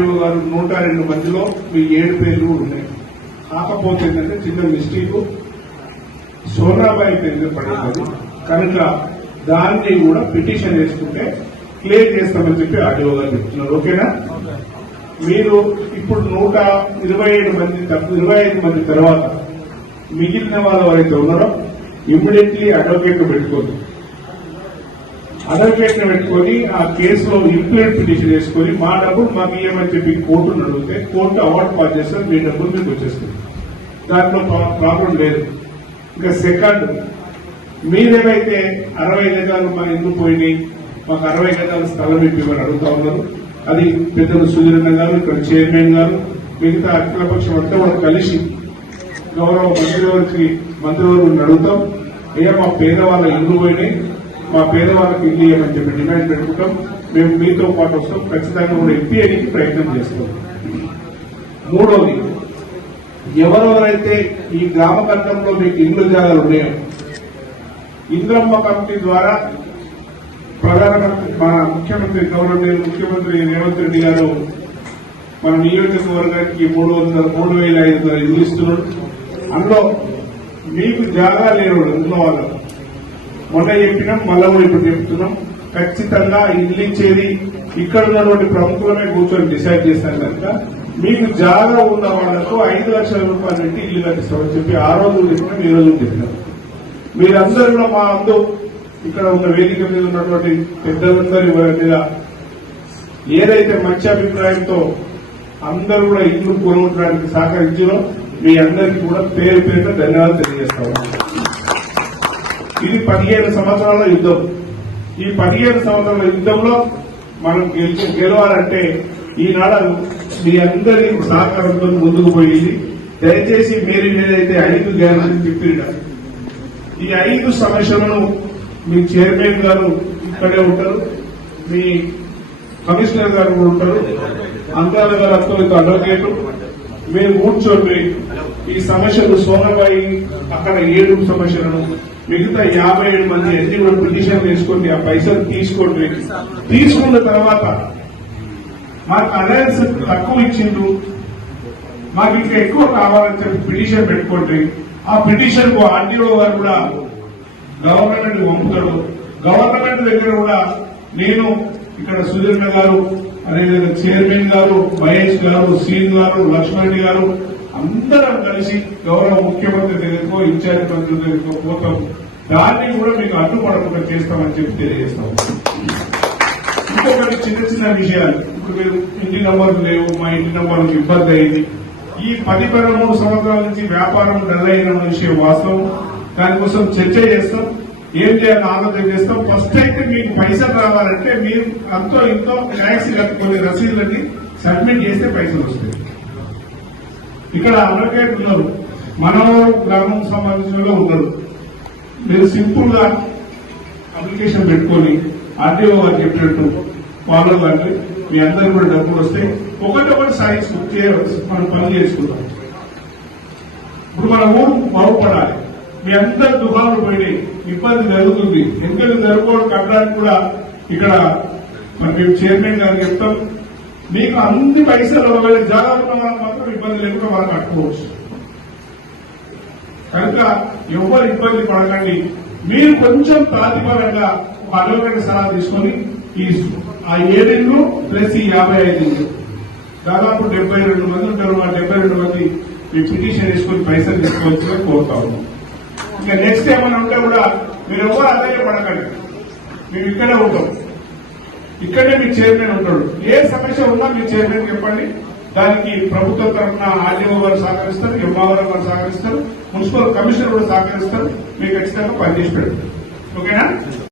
RDO గారు 102 మందిలో మీ 7 పేర్లు ఉన్నాయి. కాకపోతే ఏంటంటే చిన్న మిస్టేక్ సోనాబాయి పేరు పడింది కనుక దాన్ని కూడా పిటిషన్ వేసుకుంటే క్లియర్ చేస్తామని చెప్పి ఆర్డీఓ గారు చెప్తున్నారు. ఓకేనా? మీరు ఇప్పుడు 125 మంది తర్వాత మిగిలిన వాళ్ళు ఎవరైతే ఉన్నారో ఇమ్మీడియట్లీ అడ్వకేట్ పెట్టుకోండి. అడ్వకేట్ ని పెట్టుకుని ఆ కేసులో ఇంప్లీడ్ పిటిషన్ వేసుకుని మా డబ్బులు మాకు ఇవ్వమని చెప్పి కోర్టును అడిగితే కోర్టు అవార్డు పాస్ చేస్తారు, మీ డబ్బులు మీకు వచ్చేస్తుంది. దాంట్లో ప్రాబ్లం లేదు. ఇంకా సెకండ్, మీరేమైతే 60 గజాలు మా ఎందుకు పోయినాయి, మాకు 60 గజాల స్థలం ఇవ్వమని అడుగుతా ఉన్నారు. అది పెద్దలు సుధీరన్న గారు, ఇక్కడ చైర్మన్ గారు, మిగతా అఖిలపక్షం అంతా కూడా కలిసి గౌరవ మంత్రివర్గం అడుగుతాం. మా పేదవాళ్ళ ఇల్లు పోయినాయి, మా పేదవాళ్ళకి ఇల్లు ఇవ్వమని చెప్పి డిమాండ్ పెట్టుకుంటాం. మేము మీతో పాటు వస్తాం, ఖచ్చితంగా కూడా ఇప్పించడానికి ప్రయత్నం చేస్తాం. మూడోది, ఎవరెవరైతే ఈ గ్రామ ఘట్టంలో మీకు ఇల్లు జాగాలు ఉన్నాయో ఇంద్రమ్మ కమిటీ ద్వారా ప్రధానమంత్రి మన ముఖ్యమంత్రి ముఖ్యమంత్రి రేవంత్ రెడ్డి గారు మన నియోజకవర్గానికి 3,500 ఇల్లు ఇస్తున్నాడు. అందులో మీకు జాగా లేరు ఉన్న వాళ్ళు మొన్న చెప్పినాం, మళ్ళా కూడా ఇప్పుడు చెప్తున్నాం. ఖచ్చితంగా ఇల్లు ఇచ్చేది ఇక్కడ ఉన్నటువంటి ప్రముఖులమే కూర్చొని డిసైడ్ చేస్తాం కనుక మీకు జాగా ఉన్న వాళ్లకు 5 లక్షల రూపాయలు పెట్టి ఇల్లు కట్టిస్తామని చెప్పి ఆ రోజు చెప్పినాం, ఈ రోజు చెప్పినాం. మీరందరూ మా అందు ఇక్కడ ఉన్న వేదిక మీద ఉన్నటువంటి పెద్దలందరి మీద ఏదైతే మంచి అభిప్రాయంతో అందరూ కూడా ఇల్లు కొనుగోడానికి సహకరించారో మీ అందరికీ కూడా పేరు పేరున ధన్యవాదాలు తెలియజేస్తాము. ఇది 15 సంవత్సరాల యుద్ధం. ఈ 15 సంవత్సరాల యుద్ధంలో మనం గెలవాలంటే ఈనాడు మీ అందరి సహకారంతో ముందుకు పోయింది. దయచేసి మీరు ఏదైతే 5 గ్యారెంటీ చెప్పారు, ఈ 5 సమస్యలను మీ చైర్మన్ గారు ఇక్కడే ఉంటారు, మీ కమిషనర్ గారు కూడా ఉంటారు, అందాల గారు అత్యంత అడ్వకేట్, మీరు కూర్చోండి. ఈ సమస్యలు సోనబాయి అక్కడ 7 సమస్యలను మిగతా 57 మంది ఎన్ని కూడా పిటిషన్ వేసుకోండి, ఆ పైసలు తీసుకోండి. తీసుకున్న తర్వాత మాకు అలయన్స్ తక్కువ ఇచ్చిండ్రు, మాకు ఇంకా ఎక్కువ కావాలని చెప్పి పిటిషన్ పెట్టుకోండి. ఆ పిటిషన్ కు ఆర్డీఓ గారు కూడా గవర్నమెంట్ పంపుతాడు. గవర్నమెంట్ దగ్గర కూడా నేను ఇక్కడ సుధీరణ గారు, అదేవిధంగా చైర్మన్ గారు, మహేష్ గారు, సీన్ గారు, లక్ష్మణ్ గారు అందరం కలిసి గౌరవ ముఖ్యమంత్రి దగ్గరకో ఇన్ఛార్జ్ మంత్రి దగ్గరకో పోతాం. దాన్ని కూడా మీకు అడ్డుపడకుండా చేస్తామని చెప్పి తెలియజేస్తాం. ఇంకొకటి చిన్న విషయాలు, ఇప్పుడు మీరు ఇంటి నంబర్లు లేవు, మా ఇంటి నంబర్లకు ఇబ్బంది అయింది. ఈ 10-13 సంవత్సరాల నుంచి వ్యాపారం డల్ అయిన విషయం వాస్తవం. దానికోసం చర్చ చేస్తాం, ఏం చేయాలని ఆలోచన చేస్తాం. ఫస్ట్ అయితే మీకు పైసలు రావాలంటే మీరు అంతో ఇంతో ట్యాక్స్ కట్టుకునే రసీదులని సబ్మిట్ చేస్తే పైసలు వస్తాయి. ఇక్కడ అడ్వకేట్ ఉన్నారు, మనవరం గ్రామం సంబంధించిన ఉన్నారు. మీరు సింపుల్ గా అప్లికేషన్ పెట్టుకొని ఆర్డీఓ గారు చెప్పినట్టు ఫాలో కానీ మీ అందరూ కూడా డబ్బులు వస్తాయి. ఒకటొకటి సాధించు మనం పని చేసుకుంటాం. ఇప్పుడు మన ఊరు బాగుపడాలి. మీ అందరు దుకాణాలు పోయినాయి, ఇబ్బంది జరుగుతుంది. ఎందుకంటే జరుపుకోవడం కట్టడానికి కూడా ఇక్కడ మరి మేము చైర్మన్ గారు చెప్తాం, మీకు అన్ని పైసలు ఒకవేళ జాగా ఉన్న వాళ్ళకి మాత్రం ఇబ్బంది లేకుండా వాళ్ళు కట్టుకోవచ్చు. కనుక ఎవరు ఇబ్బంది పడకండి. మీరు కొంచెం ప్రాతిపదంగా ఒక అడ్వకేట్ సలహా తీసుకొని ఆ 7 ఇళ్ళు ప్లస్ ఈ 55 ఇళ్ళు దాదాపు 72 మంది ఉంటారు. ఆ 72 మంది మీ పిటిషన్ వేసుకుని పైసలు తీసుకోవాల్సిందిగా కోరుతా ఉన్నాం. ఇంకా నెక్స్ట్ ఏమైనా ఉంటే కూడా మీరు ఎవరు అదే పడకండి, మేము ఇక్కడే ఉంటాం. ఇక్కడే మీ చైర్మన్ ఉంటాడు. ఏ సమస్య ఉన్నా మీ చైర్మన్ చెప్పండి. దానికి ప్రభుత్వం తరఫున ఆర్డీఓ గారు సహకరిస్తారు, ఎంఆర్ఓ గారు సహకరిస్తారు, మున్సిపల్ కమిషనర్ కూడా సహకరిస్తారు. మీకు ఖచ్చితంగా పనిచేసి పెడతారు. ఓకేనా?